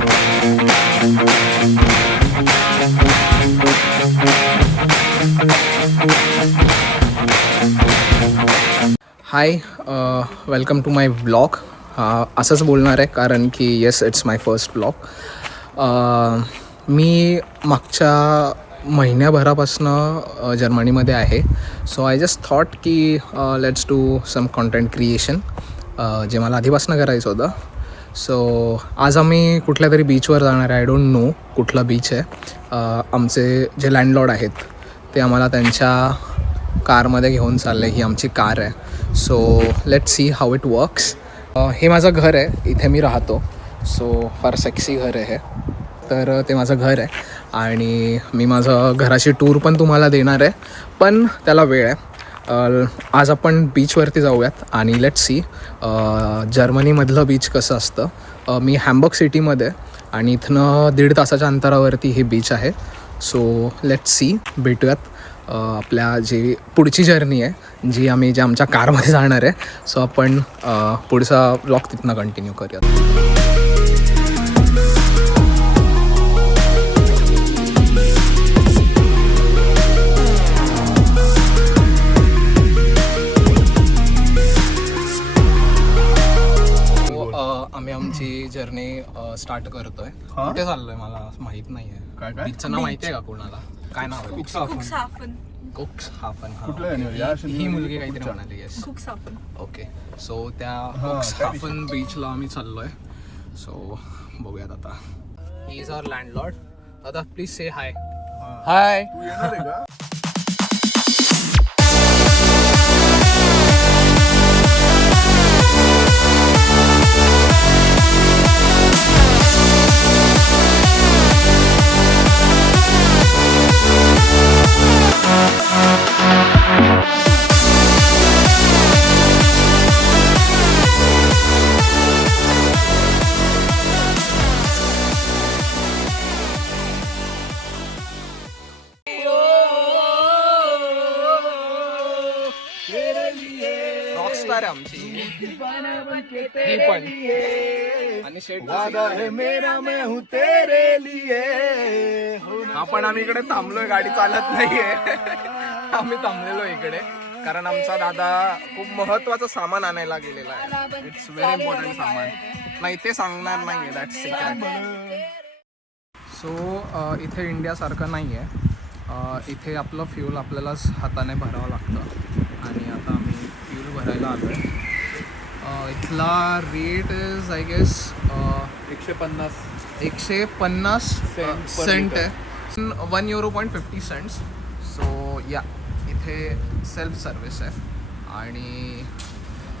High, welcome to my blog. असंच बोलणार आहे कारण की yes it's my first blog. मी मागच्या महिन्याभरापासनं जर्मनीमध्ये आहे. सो आय जस्ट थॉट की let's do some content creation जे मला आधीपासून करायचं होतं. सो आज आम्ही कुठल्या तरी बीचवर जाणार आहे. आय डोंट नो कुठला बीच आहे. आमचे जे लँडलॉर्ड आहेत ते आम्हाला त्यांच्या कारमध्ये घेऊन चालले. ही आमची कार आहे. So let's see how it works. हे माझं घर आहे, इथे मी राहतो. सो फार सेक्सी घर आहे हे. तर ते माझं घर आहे आणि मी माझं घराची टूर पण तुम्हाला देणार आहे, पण त्याला वेळ आहे. आज आपण बीचवरती जाऊयात आणि लेट्स सी जर्मनीमधलं बीच कसं असतं. मी हॅम्बर्ग सिटीमध्ये आणि इथनं 1.5 तासाच्या अंतरावरती हे बीच आहे. सो लेट्स सी, भेटूयात आपल्या जी पुढची जर्नी आहे जी आमच्या कारमध्ये जाणार आहे. सो आपण पुढचा व्लॉग तिथनं कंटिन्यू करूयात. आम्ही आमची जर्नी स्टार्ट करतोय. कुठे चाललोय मला माहित नाही आहे. बीचचं नाव माहिती आहे का कोणाला? काय नाव आहे? कुक्सहाफन. ही मुलगी काहीतरी म्हणाली. येस, कुक्सहाफन. ओके, सो त्या कुक्सहाफन बीचला आम्ही चाललोय. सो बघूयात आता. He is our landlord. दादा please say hi. Hi. Rockstar आहे आमची ही पण. आणि शेट आपण आम्ही इकडे थांबलोय, गाडी चालत नाहीये. आम्ही थांबलेलो इकडे कारण आमचा दादा खूप महत्वाचं सामान आणायला गेलेला आहे. इट्स व्हेरी इम्पॉर्टंट सामान. नाही ते सांगणार नाहीये, दॅट्स सिक्रेट. सो इथे इंडियासारखं नाही आहे. इथे आपलं फ्यूल आपल्यालाच हाताने भरावं लागतं आणि आता आम्ही फ्यूल भरायला आलो आहे. इथला rate is I guess 150 cent आहे. €1.50. सो या, इथे सेल्फ सर्विस आहे. आणि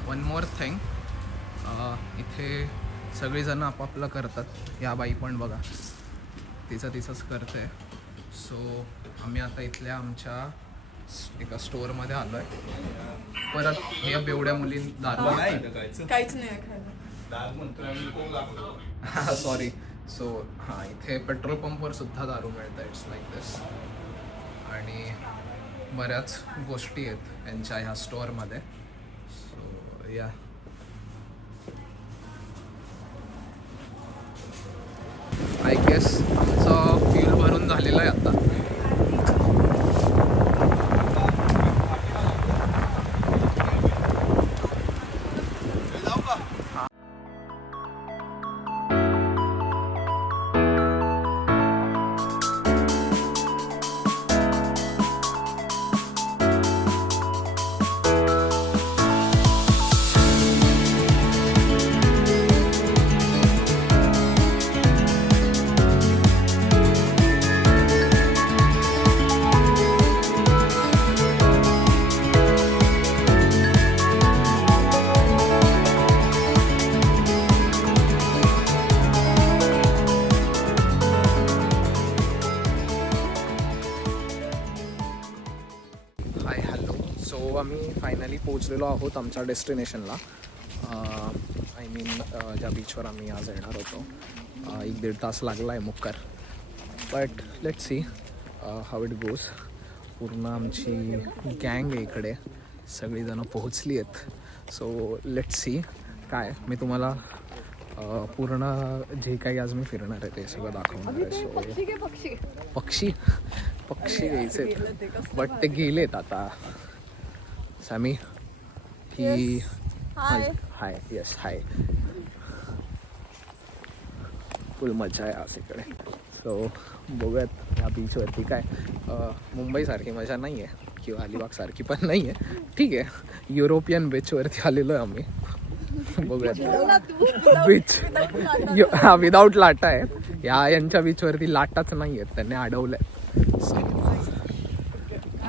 वन मोर थिंग, इथे सगळीजणं आपापलं करतात. या बाई पण बघा तिचंच करते. सो आम्ही आता इथल्या आमच्या एका स्टोअरमध्ये आलो आहे. परत हे बेवड्या मुली दारू काहीच नाही खायला. सॉरी. सो हां, इथे पेट्रोल पंपवर सुद्धा दारू मिळतं. इट्स लाईक दिस. आणि बऱ्याच गोष्टी आहेत यांच्या ह्या स्टोअरमध्ये. सो या, आय गेस आमचं फ्यूल भरून झालेलं आहे आता. आम्ही फायनली पोचलेलो आहोत आमच्या डेस्टिनेशनला. आय मीन ज्या बीचवर आम्ही आज येणार होतो. 1-1.5 तास लागला आहे मुक्कार. But let's see how it goes. पूर्ण आमची गँग आहे इकडे, सगळीजणं पोहोचली आहेत. सो लेट्स सी काय मी तुम्हाला पूर्ण जे काही आज मी फिरणार आहे ते सगळं दाखवणार आहे. सो पक्षी पक्षी घ्यायचे बट ते गेलेत आता. सॅमी ही हाय येस हाय. फुल मजा आहे आज इकडे. सो बघूयात ह्या बीचवरती काय मुंबईसारखी मजा नाही आहे किंवा अलिबागसारखी पण नाही आहे. ठीक आहे, युरोपियन बीचवरती आलेलो आहे आम्ही. बघूयात बीच हा विदाऊट लाटा आहे. यांच्या बीचवरती लाटाच नाही आहेत, त्यांनी अडवलंय. सो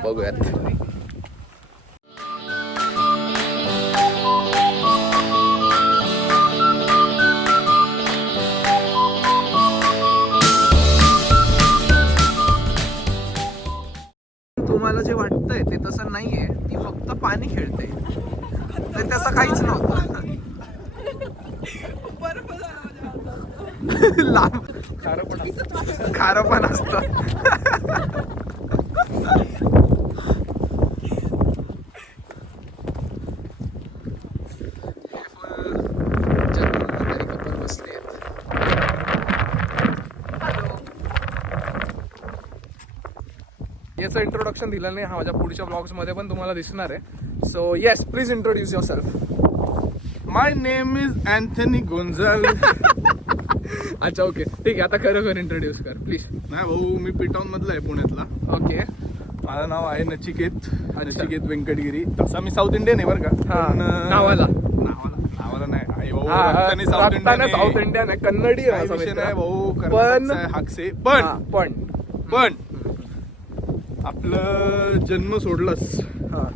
बघूयात. तुम्हाला जे वाटतंय ते तसं नाहीये, ती फक्त पाणी खेळते. तर तसं काहीच नव्हतं. लांब खारं पण असतं. याचं इंट्रोडक्शन दिलं नाही, हा माझ्या पुढच्या ब्लॉग्समध्ये पण तुम्हाला दिसणार आहे. So yes, please introduce yourself. My name is Anthony Gonzal. अच्छा ओके ठीक आहे, आता खरोखर इंट्रोड्यूस कर प्लीज. नाही भाऊ, मी पिटाऊन मधला आहे पुण्यातला. ओके, माझं नाव आहे नचिकेत व्यंकटगिरी. तसा मी साऊथ इंडियन आहे बरं का. हा, नावाला नाही भाऊ, रक्ताने साऊथ इंडियन आहे, कन्नडी काही विषय नाही भाऊ, पण हाकसे. पण आपलं जन्म सोडलंस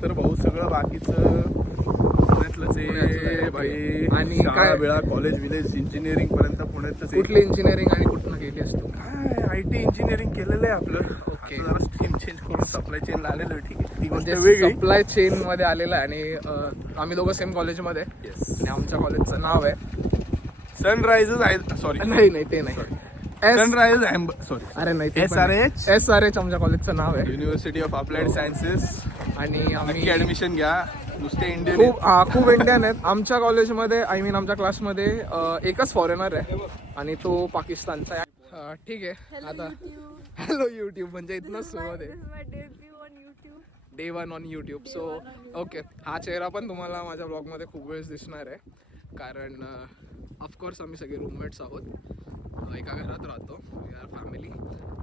तर भाऊ सगळं बाकीचं पुण्यातलंच आहे भाई. आणि काय वेळा कॉलेज विलेज इंजिनिअरिंग पर्यंत पुण्यातच. कुठली इंजिनिअरिंग आणि कुठनं केली असतो? काय IT इंजिनिअरिंग केलेलं आहे आपलं. ओके, जरा स्ट्रीम चेंज करून सप्लाय चेन आलेलो आहे. ठीक आहे, ती गोष्ट म्हणजे वेगळी. सप्लाय चेन मध्ये आलेला आहे. आणि आम्ही दोघं सेम कॉलेजमध्ये. आणि आमच्या कॉलेजचं नाव आहे सनरायझर्स आहे. सॉरी नाही ते नाही, सनरायझर्स सॉरी अरे नाही, SRH आमच्या कॉलेजचं नाव आहे. University of applied sciences. आणि आम्ही ऍडमिशन घ्या, नुसते इंडियन खूप इंडियन आहेत आमच्या कॉलेजमध्ये. आमच्या क्लासमध्ये एकच फॉरेनर आहे आणि तो पाकिस्तानचा आहे. ठीक आहे, आता हॅलो यूट्यूब म्हणजे इथनंच सुरुवात आहे. Day 1 on YouTube. So okay, हा चेहरा पण तुम्हाला माझ्या ब्लॉगमध्ये खूप वेळेस दिसणार आहे. कारण ऑफकोर्स आम्ही सगळे रूममेट्स आहोत, एका घरात राहतो, वी आर फॅमिली.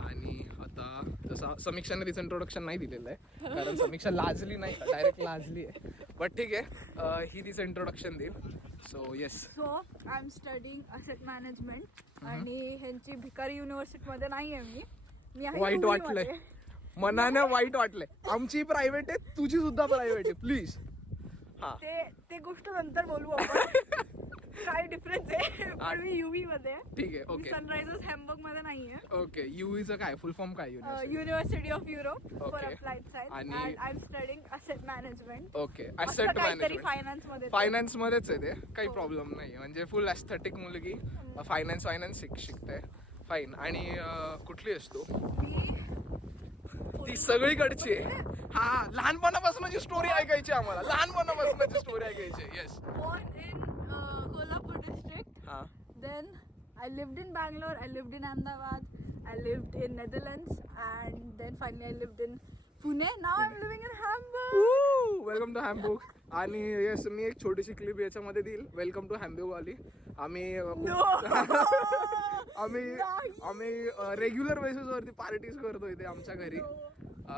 आणि आता जसं समीक्षाने तिचं इंट्रोडक्शन नाही दिलेलं आहे कारण समीक्षा लाजली नाही, डायरेक्ट लाजली आहे. बट ठीक आहे, ही तिचं इंट्रोडक्शन देईल. So yes. So I am studying asset management आणि ह्यांची भिकारी युनिव्हर्सिटीमध्ये नाही आहे मी आहे वाईट UV वाटलंय, मध्ये. मनाने वाईट वाटलंय. आमची प्रायव्हेट आहे, तुझी सुद्धा प्रायव्हेट आहे, प्लीज. हा, ते गोष्ट नंतर बोलू आपण. काय डिफरन्स आहे. पण मी UV मध्ये ठीक आहे. ओके सनरायझर्स हॅम्बर्ग मध्ये नाहीये. ओके, युईचं काय फुल फॉर्म काय? University of Europe for Okay. Applied science. आणि and I am studying asset management. Okay, asset management finance मध्ये. फायनान्स मध्येच आहे ते, काही प्रॉब्लेम नाही. म्हणजे फुल ॲस्थेटिक मुलगी फायनान्स शिकते. फाईन. आणि कुठली असतो ती? सगळीकडची आहे. हा, लहानपणापासूनची स्टोरी ऐकायची आम्हाला, लहानपणापासूनची स्टोरी ऐकायची. Yes. Born in Kolhapur district. हा, Then I lived in Bangalore, I lived in Ahmedabad, I lived in Netherlands, and then finally I lived in Pune. Now I'm living in Hamburg. Welcome to Hamburg. आणि yes, मी एक छोटीशी clip याच्यामध्ये देईल, welcome to हॅम्बुर्ग वाली. आम्ही regular बेसिसवरती parties करतो इथे आमच्या घरी.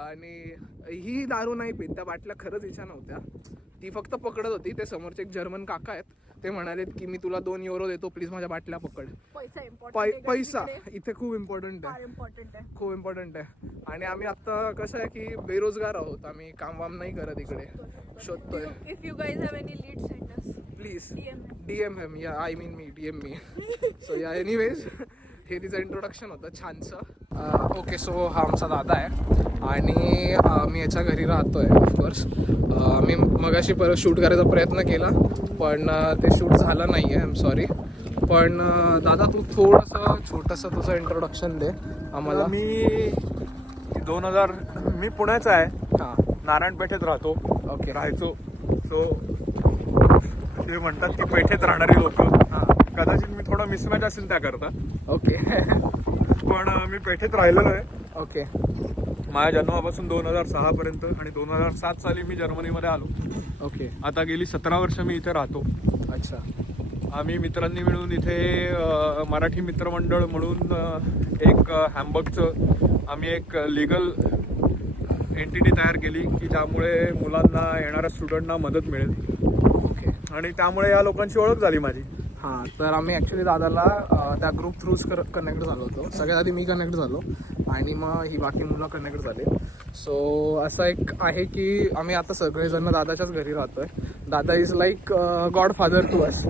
आणि ही दारू नाही पित, त्या बाटल्या खरंच इच्छा नव्हत्या, ती फक्त पकडत होती. ते समोरचे एक जर्मन काका आहेत, ते म्हणालेत की मी तुला 2 युरो देतो, प्लीज माझ्या बाटल्या पकड. पैसा इथे खूप इम्पॉर्टंट आहे, खूप इम्पॉर्टंट आहे. आणि आम्ही आता कसं आहे की बेरोजगार आहोत, आम्ही काम वाम नाही करत, इकडे शोधतोय. If you guys have any lead, send us. Please DM him. या I mean me DM me. So या एनिवेज, हे तिचं इंट्रोडक्शन होतं छानसं. ओके, सो हा आमचा दादा आहे आणि मी याच्या घरी राहतो आहे. ऑफकोर्स मी मगाशी परत शूट करायचा प्रयत्न केला पण ते शूट झालं नाही आहे, आय एम सॉरी. पण दादा, तू थोडंसं छोटंसं तुझं इंट्रोडक्शन दे आम्हाला. मी पुण्याचा आहे. हां, नारायणपेठेत राहतो. ओके, राहायचो. सो ते म्हणतात की पेठेत राहणारी लोक, कदाचित मी थोडं मिसमॅच असेल त्याकरता. ओके. पण मी पेठेत राहिलेलो आहे ओके. माझ्या जन्मापासून 2006 पर्यंत, आणि 2007 साली मी जर्मनीमध्ये आलो. ओके. आता गेली 17 वर्ष मी इथे राहतो. अच्छा. आम्ही मित्रांनी मिळून इथे मराठी मित्रमंडळ म्हणून एक हॅम्बर्गचं आम्ही एक लिगल एंटिटी तयार केली की ज्यामुळे मुलांना, येणाऱ्या स्टुडंटना मदत मिळेल. ओके. आणि त्यामुळे या लोकांची ओळख झाली माझी. हां, तर आम्ही ॲक्च्युली दादाला त्या ग्रुप थ्रूच कनेक्ट झालो होतो. सगळ्यात आधी मी कनेक्ट झालो आणि मग ही बाकी मुलं कनेक्ट झाले. सो असं एक आहे की आम्ही आता सगळेजण दादाच्याच घरी राहतो आहे. दादा is like godfather to us.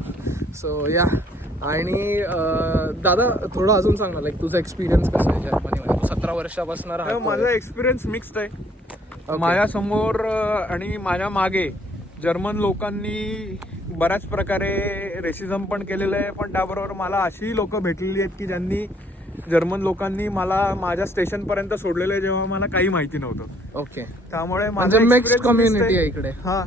So yeah. आणि दादा थोडं अजून सांग ना, लाईक तुझा एक्सपिरियन्स कसा आहे जर्मनीमध्ये? तू 17 वर्षापासून राहतो. माझा एक्सपिरियन्स मिक्स्ड आहे. माझ्यासमोर आणि माझ्या मागे जर्मन लोकांनी बऱ्याच प्रकारे रेसिझम पण केलेलं आहे, पण त्याबरोबर मला अशी लोक भेटलेली आहेत की ज्यांनी, जर्मन लोकांनी मला माझ्या स्टेशनपर्यंत सोडलेलं आहे जेव्हा मला काही माहिती नव्हतं. ओके. त्यामुळे म्हणजे मिक्स्ड कम्युनिटी आहे इकडे. हा,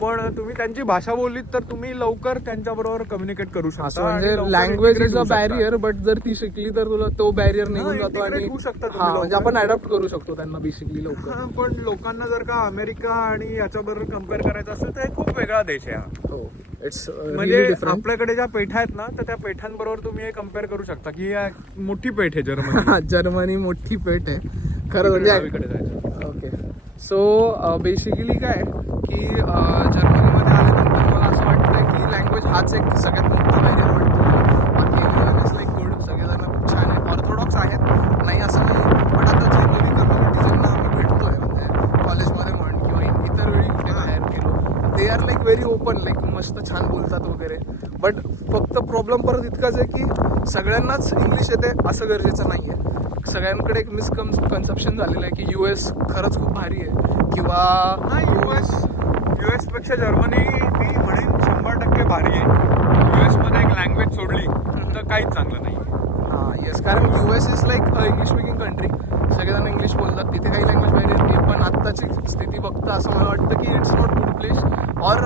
पण तुम्ही त्यांची भाषा बोललीत तर तुम्ही लवकर त्यांच्याबरोबर कम्युनिकेट करू शकता. म्हणजे language is a barrier, but जर ती शिकली तर तुला तो बॅरियर निघून जातो आणि म्हणजे आपण अडॅप्ट करू शकतो त्यांना बेसिकली लवकर. पण लोकांना जर का अमेरिका आणि याच्याबरोबर कम्पेअर करायचं असेल तर हे खूप वेगळा देश आहे हा. हो, इट्स म्हणजे आपल्याकडे ज्या पेठा आहेत ना, तर त्या पेठांबरोबर तुम्ही हे कम्पेअर करू शकता की या मोठी पेठ आहे जर्मनी. जर्मनी मोठी पेठ आहे खरं म्हणजे. ओके. सो बेसिकली काय की जर्मनीमध्ये आल्यानंतर मला असं वाटतं की लँग्वेज हाच एक सगळ्यात मोठा बॅरियर वाटतो. बाकी एव्हरीवन इज लाईक गुड, सगळेजण खूप छान आहे, ऑर्थोडॉक्स आहेत, नाही असं नाही. पण आता जनरली कम्युनिटी ज्यांना आम्ही भेटतोय म्हणजे कॉलेजमध्ये म्हण किंवा इतर वेळी कुठे बाहेर गेलो, they are like very open, like मस्त छान बोलतात वगैरे. बट फक्त प्रॉब्लेम परत इतकाच आहे की सगळ्यांनाच इंग्लिश येते असं गरजेचं नाही आहे. सगळ्यांकडे एक मिसकन्सेप्शन झालेलं आहे की US खरंच खूप भारी आहे किंवा US पेक्षा जर्मनी मी म्हणेन 100% भारी आहे. US मध्ये एक लँग्वेज सोडली तर काहीच चांगलं नाही. हां, येस, कारण US is like English speaking country, सगळेजण इंग्लिश बोलतात, तिथे काही लँग्वेज बॅरियर नाही. पण आत्ताची स्थिती बघता असं मला वाटतं की it's not good place, or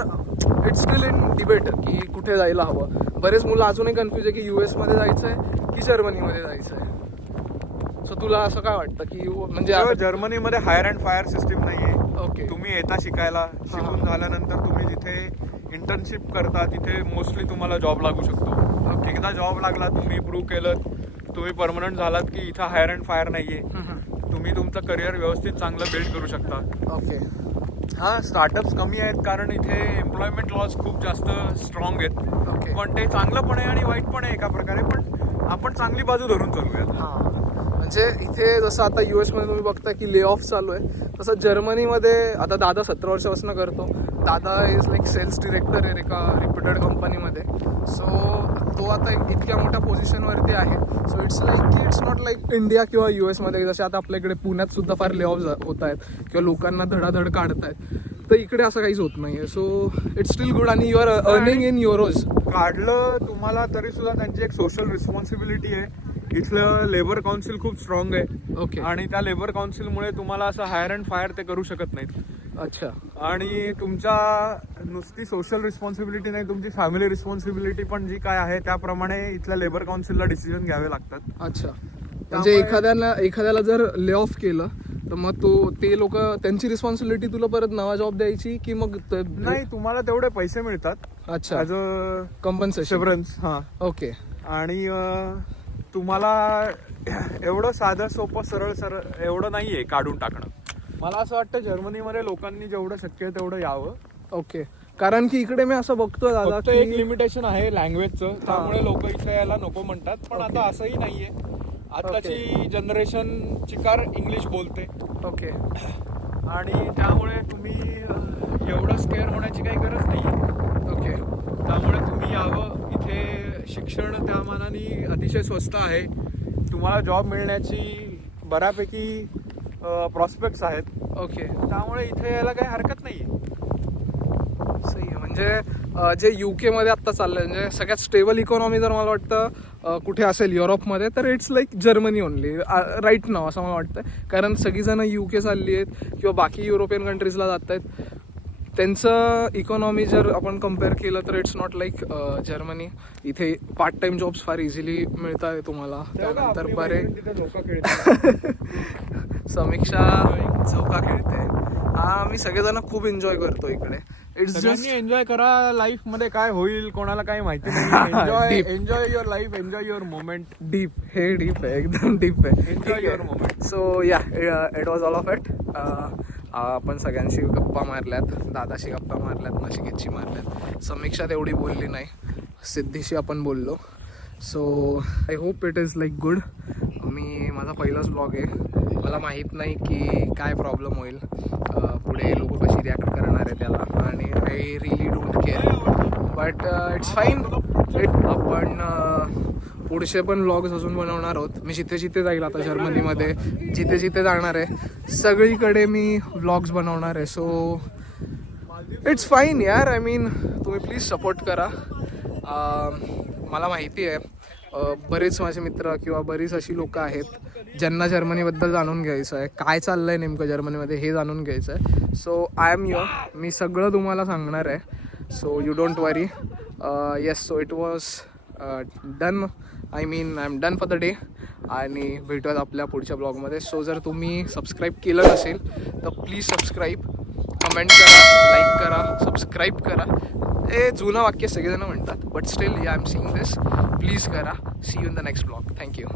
it's steel in debate की कुठे जायला हवं. बरेच मुलं अजूनही कन्फ्यूज आहे की US मध्ये जायचं आहे की जर्मनीमध्ये जायचं आहे. सो तुला असं काय वाटतं की म्हणजे जर्मनीमध्ये हायर अँड फायर सिस्टीम नाही आहे. ओके. तुम्ही येता शिकायला, शिकून झाल्यानंतर तुम्ही जिथे इंटर्नशिप करता तिथे मोस्टली तुम्हाला जॉब लागू शकतो. एकदा जॉब लागला, तुम्ही प्रूव्ह केलं, तुम्ही परमनंट झालात की इथं हायर अँड फायर नाहीये, तुम्ही तुमचं करिअर व्यवस्थित चांगलं बिल्ड करू शकता. ओके. हा, स्टार्टअप्स कमी आहेत कारण इथे एम्प्लॉयमेंट लॉज खूप जास्त स्ट्रॉंग आहेत. ओके. पण ते चांगलं पण आहे आणि वाईट पण आहे एका प्रकारे. पण आपण चांगली बाजू धरून चालूयात. हां, म्हणजे इथे जसं आता US मध्ये तुम्ही बघता की ले ऑफ चालू आहे, तसं जर्मनीमध्ये आता दादा 17 वर्षापासून करतो. दादा इज लाईक सेल्स डिरेक्टर आहे एका रिप्युटेड कंपनीमध्ये. सो तो आता इतक्या मोठ्या पोझिशनवरती आहे. सो इट्स लाईक की इट्स नॉट लाईक इंडिया किंवा US मध्ये जसे आता आपल्याकडे पुण्यात सुद्धा फार ले ऑफ होत आहेत किंवा लोकांना धडाधड काढत आहेत, तर इकडे असं काहीच होत नाही आहे. सो इट्स स्टील गुड आणि you are earning in euros. काढलं तुम्हाला तरी सुद्धा त्यांची एक सोशल रिस्पॉन्सिबिलिटी आहे. इथलं लेबर काउन्सिल खूप स्ट्रॉंग आहे. ओके. आणि त्या लेबर काउन्सिलमुळे तुम्हाला असं हायर अँड फायर ते करू शकत नाहीत. अच्छा. आणि तुमच्या नुसती सोशल रिस्पॉन्सिबिलिटी नाही, तुमची फॅमिली रिस्पॉन्सिबिलिटी पण जी काय आहे त्याप्रमाणे इथल्या लेबर काउन्सिलला डिसिजन घ्यावे लागतात. अच्छा. म्हणजे एखाद्याला जर ले ऑफ केलं तर मग ते लोक त्यांची रिस्पॉन्सिबिलिटी तुला परत नवा जॉब द्यायची की मग नाही, तुम्हाला तेवढे पैसे मिळतात. अच्छा. As a compensation. सेव्हरन्स. हां. ओके. आणि तुम्हाला एवढं साधं सोपं सरळ एवढं नाही आहे काढून टाकणं. मला असं वाटतं जर्मनीमध्ये लोकांनी जेवढं शक्य आहे तेवढं यावं. ओके. कारण की इकडे मी असं बघतोय दादा फक्त एक लिमिटेशन आहे लँग्वेजचं, त्यामुळे लोक इथे यायला नको म्हणतात. पण आता असंही नाहीये. आताची जनरेशनची कार इंग्लिश बोलते. ओके. आणि त्यामुळे तुम्ही एवढं स्केअर होण्याची काही गरज नाहीये. ओके. त्यामुळे तुम्ही यावं. इथे शिक्षण त्या मानाने अतिशय स्वस्त आहे. तुम्हाला जॉब मिळण्याची बऱ्यापैकी प्रॉस्पेक्ट्स आहेत. ओके. त्यामुळे इथे यायला काही हरकत नाही आहे. सही आहे. म्हणजे जे UK मध्ये आत्ता चाललंय, म्हणजे सगळ्यात स्टेबल इकॉनॉमी जर मला वाटतं कुठे असेल युरोपमध्ये तर it's like Germany only right नाव असं मला वाटतं. कारण सगळीजणं UK चालली आहेत किंवा बाकी युरोपियन कंट्रीजला जात आहेत. त्यांचं इकॉनॉमी जर आपण कम्पेअर केलं तर इट्स नॉट लाईक जर्मनी. इथे पार्ट टाइम जॉब्स फार इझिली मिळत आहे तुम्हाला. त्यानंतर बरे लोक खेळतात. समीक्षा चौका खेळते. हा मी सगळेजण खूप एन्जॉय करतो इकडे. इट्स सगळ्यांनी जस्ट एन्जॉय करा. लाईफ मध्ये काय होईल कोणाला काही माहिती नाही. Deep. Enjoy your life, enjoy your moment, deep. हे डीप आहे, एकदम डीप आहे. Enjoy your moment. सो या it was all of it. आपण सगळ्यांशी गप्पा मारल्यात, दादाशी गप्पा मारल्यात, नशिकेतशी मारल्यात. समीक्षा तेवढी बोलली नाही, सिद्धीशी आपण बोललो. So I hope it is like good. माझा पहिलाच ब्लॉग आहे. मला माहीत नाही की काय प्रॉब्लेम होईल, पुढे लोक कशी रिॲक्ट करणार आहे त्याला, आणि I really don't care. But it's fine. आपण पुढचे पण व्लॉग्स अजून बनवणार आहोत. मी जिथे जिथे जाईल आता जर्मनीमध्ये, जिथे जिथे जाणार आहे सगळीकडे मी व्लॉग्स बनवणार आहे. सो इट्स फाईन यार. आय मीन तुम्ही प्लीज सपोर्ट करा. मला माहिती आहे बरेच माझे मित्र किंवा बरीच अशी लोकं आहेत ज्यांना जर्मनीबद्दल जाणून घ्यायचं आहे, काय चाललं आहे नेमकं जर्मनीमध्ये हे जाणून घ्यायचं आहे. So I am your. मी सगळं तुम्हाला सांगणार आहे. So you don't worry. Yes, so it was done. I mean I am done for the day. आणि भेटूयात आपल्या पुढच्या ब्लॉगमध्ये. सो जर तुम्ही सबस्क्राईब केलं नसेल तर प्लीज सबस्क्राईब, कमेंट करा, लाईक करा, सबस्क्राईब करा. हे जुनं वाक्य सगळेजण म्हणतात, but still I am seeing this. Please करा. See you in the next blog. Thank you.